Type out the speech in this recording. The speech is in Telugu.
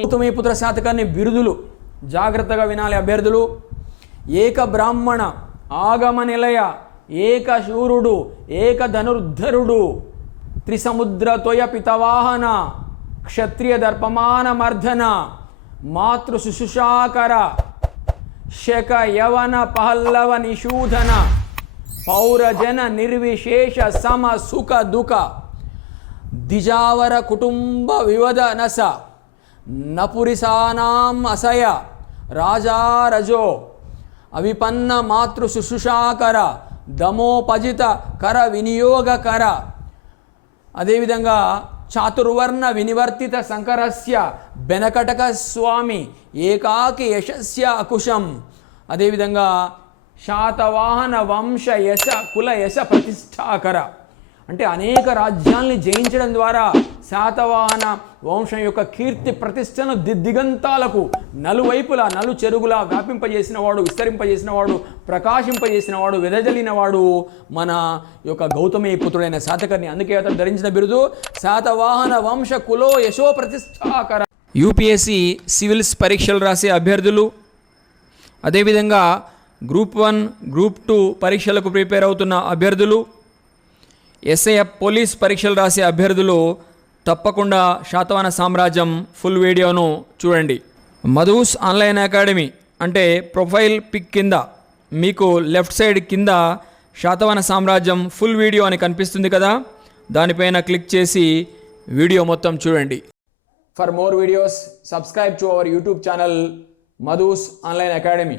గౌతమీపుత్ర శాతకర్ణి బిరుదులు జాగ్రత్తగా వినాలి అభ్యర్థులు. ఏక బ్రాహ్మణ ఆగమ నిలయ ఏక శూరుడు ఏక ధనుర్ధరుడు త్రిసముద్రతోయ పితవాహన క్షత్రియ దర్పమాన మర్ధన మాతృ శుశుషాకర శక యవన పహల్లవ నిషూధన పౌరజన నిర్విశేష సమ సుఖ దుఃఖ దిజావర కుటుంబ వివద నస నపురిసానాం అసయ రాజారజో అవిపన్న మాతృ శుశ్రూషాకర దమోపజిత కర వినియోగకర. అదేవిధంగా చాతుర్వర్ణ వినివర్తిత శంకరస్య బెనకటక స్వామి ఏకాకి యశస్య అకుశం. అదేవిధంగా శాతవాహన వంశ యశ కుల యశ ప్రతిష్టాకర. అంటే అనేక రాజ్యాల్ని జయించడం ద్వారా శాతవాహన వంశం యొక్క కీర్తి ప్రతిష్టను దిగంతాలకు నలువైపులా నలు చెరుగులా వ్యాపింపజేసినవాడు, విస్తరింపజేసినవాడు, ప్రకాశింపజేసినవాడు, వెదజల్లినవాడు మన యొక్క గౌతమీపుత్రుడైన శాతకర్ణి. అందుకే అతను ధరించిన బిరుదు శాతవాహన వంశ కులో యశో ప్రతిష్టాకర. యూపీఎస్సీ సివిల్స్ పరీక్షలు రాసే అభ్యర్థులు, అదేవిధంగా గ్రూప్ 1 గ్రూప్ 2 పరీక్షలకు ప్రిపేర్ అవుతున్న అభ్యర్థులు, ఎస్ఐఎఫ్ పోలీస్ పరీక్షలు రాసే అభ్యర్థులు తప్పకుండా శాతవాహన సామ్రాజ్యం ఫుల్ వీడియోను చూడండి. మధుస్ ఆన్లైన్ అకాడమీ అంటే ప్రొఫైల్ పిక్ కింద మీకు లెఫ్ట్ సైడ్ కింద శాతవాహన సామ్రాజ్యం ఫుల్ వీడియో అని కనిపిస్తుంది కదా, దానిపైన క్లిక్ చేసి వీడియో మొత్తం చూడండి. For more videos subscribe to our YouTube channel Madhu's online academy.